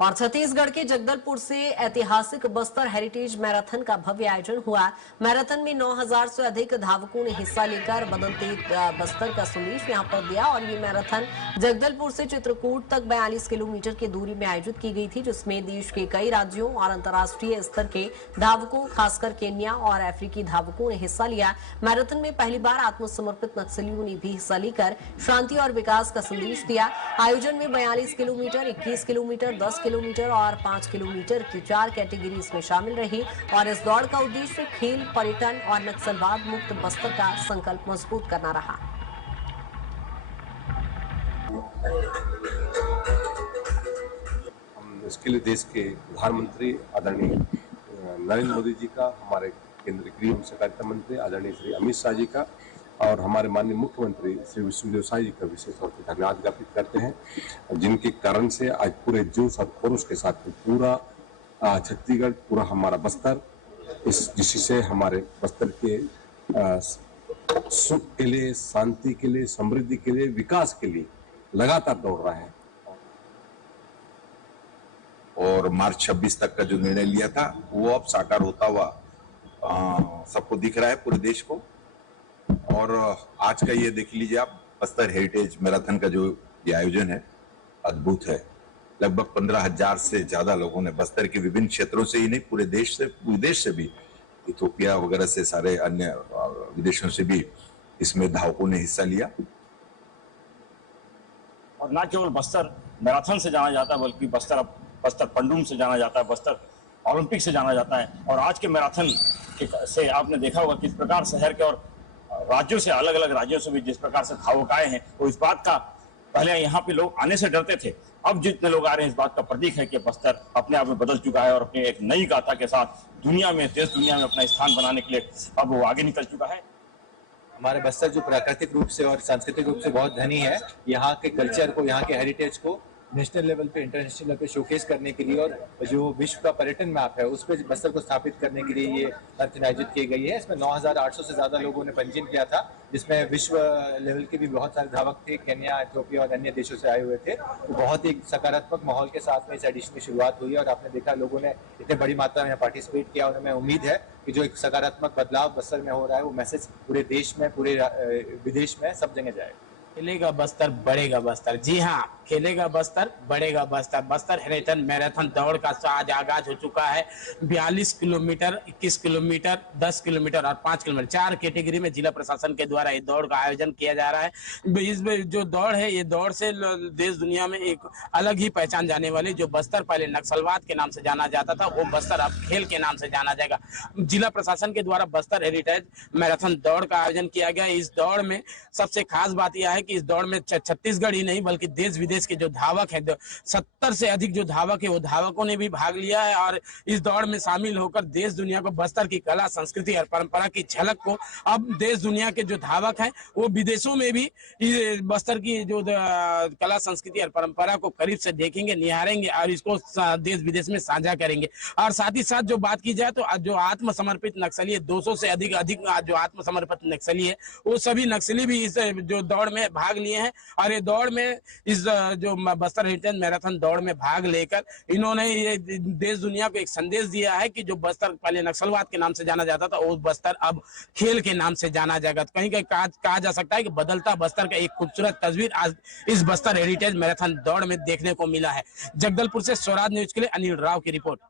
और छत्तीसगढ़ के जगदलपुर से ऐतिहासिक बस्तर हेरिटेज मैराथन का भव्य आयोजन हुआ। मैराथन में 9000 से अधिक धावकों ने हिस्सा लेकर बदलते बस्तर का संदेश यहां पर दिया और ये मैराथन जगदलपुर से चित्रकूट तक 42 किलोमीटर की दूरी में आयोजित की गई थी, जिसमें देश के कई राज्यों और अंतर्राष्ट्रीय स्तर के धावकों, खासकर केन्या और अफ्रीकी धावकों ने हिस्सा लिया। मैराथन में पहली बार आत्मसमर्पित नक्सलियों ने भी हिस्सा लेकर शांति और विकास का संदेश दिया। आयोजन में 42 किलोमीटर, 21 किलोमीटर, 10 किलोमीटर और 5 किलोमीटर की 4 कैटेगरी इसमें शामिल रही और इस दौड़ का उद्देश्य खेल, पर्यटन और नक्सलवाद मुक्त बस्तर का संकल्प मजबूत करना रहा। हम इसके लिए देश के प्रधानमंत्री आदरणीय नरेंद्र मोदी जी का, हमारे केंद्रीय गृह एवं सहकारिता मंत्री आदरणीय श्री अमित शाह जी का और हमारे माननीय मुख्यमंत्री श्री विष्णुदेव साय जी का विशेष तौर पर धन्यवाद ज्ञापित करते हैं, जिनके कारण से आज पूरे जोश और खरोश के साथ पूरा छत्तीसगढ़, पूरा हमारा बस्तर जिससे हमारे बस्तर के सुख के लिए, शांति के लिए, समृद्धि के लिए, विकास के लिए लगातार दौड़ रहा है। और मार्च 26 तक का जो निर्णय लिया था वो अब साकार होता हुआ सबको दिख रहा है, पूरे देश को। और आज का ये देख लीजिए आप, बस्तर हेरिटेज मैराथन का जो ये आयोजन है अद्भुत है। लगभग 15,000 से ज्यादा लोगों ने बस्तर के विभिन्न क्षेत्रों से ही नहीं, पूरे देश से, विदेश से भी, इथोपिया वगैरह से, सारे अन्य विदेशों से भी इसमें धावकों ने हिस्सा लिया। और न केवल बस्तर मैराथन से जाना जाता है, बल्कि बस्तर पंडुम से जाना जाता है, बस्तर ओलंपिक से जाना जाता है। और आज के मैराथन से आपने देखा होगा किस प्रकार शहर के और राज्यों से, अलग अलग राज्यों से भी जिस प्रकार से धावक आए हैं, वो इस बात का, पहले यहाँ पे लोग आने से डरते थे, अब जितने लोग आ रहे हैं इस बात का प्रतीक है कि बस्तर अपने आप में बदल चुका है और अपनी एक नई गाथा के साथ दुनिया में, देश दुनिया में अपना स्थान बनाने के लिए अब वो आगे निकल चुका है। हमारे बस्तर जो प्राकृतिक रूप से और सांस्कृतिक रूप से बहुत धनी है, यहाँ के कल्चर को, यहाँ के हेरिटेज को नेशनल लेवल पे, इंटरनेशनल लेवल पे शोकेस करने के लिए और जो विश्व का पर्यटन मैप है उस पर बस्तर को स्थापित करने के लिए ये मैराथन आयोजित की गई है। इसमें 9800 से ज्यादा लोगों ने पंजीयन किया था, जिसमें विश्व लेवल के भी बहुत सारे धावक थे, केन्या, इथियोपिया और अन्य देशों से आए हुए थे। तो बहुत ही सकारात्मक माहौल के साथ में इस एडिशन की शुरुआत हुई है और आपने देखा लोगों ने इतने बड़ी मात्रा में पार्टिसिपेट किया और हमें उम्मीद है कि जो एक सकारात्मक बदलाव बस्तर में हो रहा है वो मैसेज पूरे देश में, पूरे विदेश में, सब जगह जाएगा। खेलेगा बस्तर, बढ़ेगा बस्तर। जी हाँ, खेलेगा बस्तर, बढ़ेगा बस्तर। बस्तर हेरिटेज मैराथन दौड़ का आज आगाज हो चुका है। 42 किलोमीटर, 21 किलोमीटर, 10 किलोमीटर और 5 किलोमीटर, 4 कैटेगरी में जिला प्रशासन के द्वारा ये दौड़ का आयोजन किया जा रहा है। इसमें जो दौड़ है, ये दौड़ से देश दुनिया में एक अलग ही पहचान जाने वाली, जो बस्तर पहले नक्सलवाद के नाम से जाना जाता था, वो बस्तर अब खेल के नाम से जाना जाएगा। जिला प्रशासन के द्वारा बस्तर हेरिटेज मैराथन दौड़ का आयोजन किया गया। इस दौड़ में सबसे खास बात यह है कि इस दौड़ में छत्तीसगढ़ ही नहीं बल्कि देश विदेश के जो धावक हैं, 70 से अधिक जो धावक है, वो धावकों ने भी भाग लिया है और इस दौड़ में शामिल होकर देश दुनिया को बस्तर की कला, संस्कृति और परंपरा की झलक को अब देश दुनिया के जो धावक हैं वो विदेशों में भी बस्तर की जो कला, संस्कृति और परंपरा को करीब से देखेंगे, निहारेंगे और इसको देश विदेश में साझा करेंगे। और साथ ही साथ जो बात की जाए तो जो आत्मसमर्पित नक्सली है, 200 से अधिक जो आत्मसमर्पित नक्सली है, वो सभी नक्सली भी इस जो दौड़ में भाग लिए हैं और ये दौड़ में, इस जो बस्तर हेरिटेज मैराथन दौड़ में भाग लेकर इन्होंने ये देश दुनिया को एक संदेश दिया है कि जो बस्तर पहले नक्सलवाद के नाम से जाना जाता था, वो बस्तर अब खेल के नाम से जाना जाएगा। तो कहीं कहीं कहा जा सकता है कि बदलता बस्तर का एक खूबसूरत तस्वीर आज इस बस्तर हेरिटेज मैराथन दौड़ में देखने को मिला है। जगदलपुर से स्वराज न्यूज के लिए अनिल राव की रिपोर्ट।